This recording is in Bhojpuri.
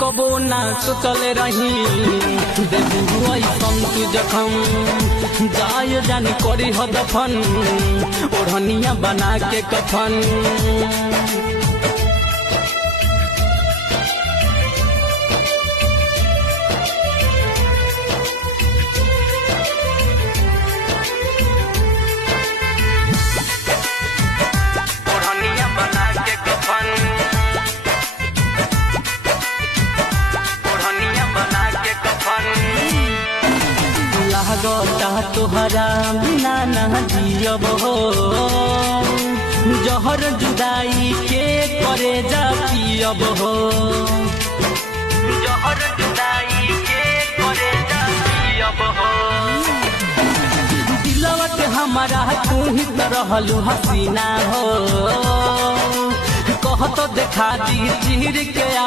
कबो ना सोचल रही देबू ऐसन तू जखम जाय जानी करी हो दफन ओढ़निया बना के कफन। लागता तोहरा बिना ना जियब हो जहर जुदाई के करे जा पियब हो जहर जुदाई के करे जा पियब हो। दिलवा के हमारा तू ही तो रहलू हसीना हो कह तो देखा दी चीर के